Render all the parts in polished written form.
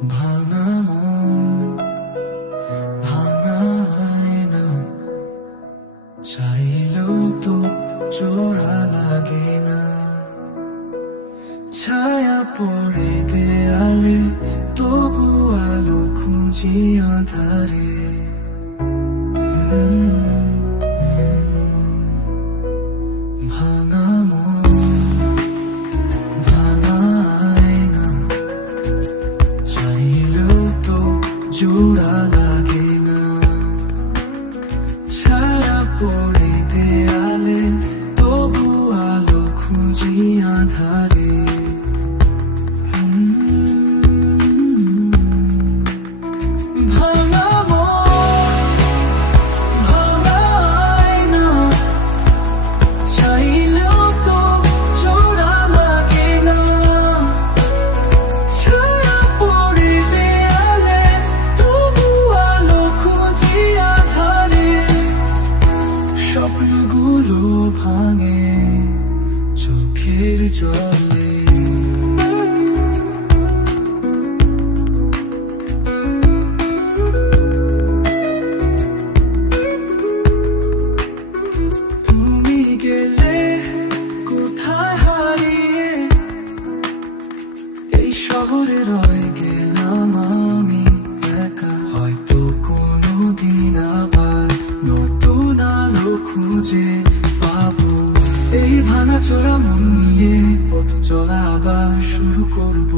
ভাঙা মন ভাঙা আয়না, চাইলেও তো জোড়া লাগে না। ছায়া পড়ে দেয়ালে, তবু আলো খুঁজি আধারে। ভাঙা মন ভাঙা আয়না, চাইলেও তো জোড়া লাগে না। ছায়া পড়ে দেয়ালে, তবু আলো খুঁজি আধারে। ভাঙা মন ভাঙা আয়না, চাইলেও তো জোড়া লাগে না। ছায়া পড়ে দেয়ালে, তবু আলো খুঁজি আধারে। স্বপ্নগুলো ভাঙে চোখের জলে। তুমি গেলে কোথায় হারিয়ে, এই শহরে রয়ে গেলাম আমি একা। হয়তো কোনোদিন আবার নতুন আলো খুঁজে পাবো। এই ভাঙাচোরা মন নিয়ে পথ চলা আবার শুরু করব।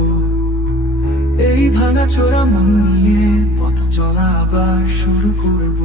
এই ভাঙাচোরা মন নিয়ে পথ চলা আবার শুরু করব।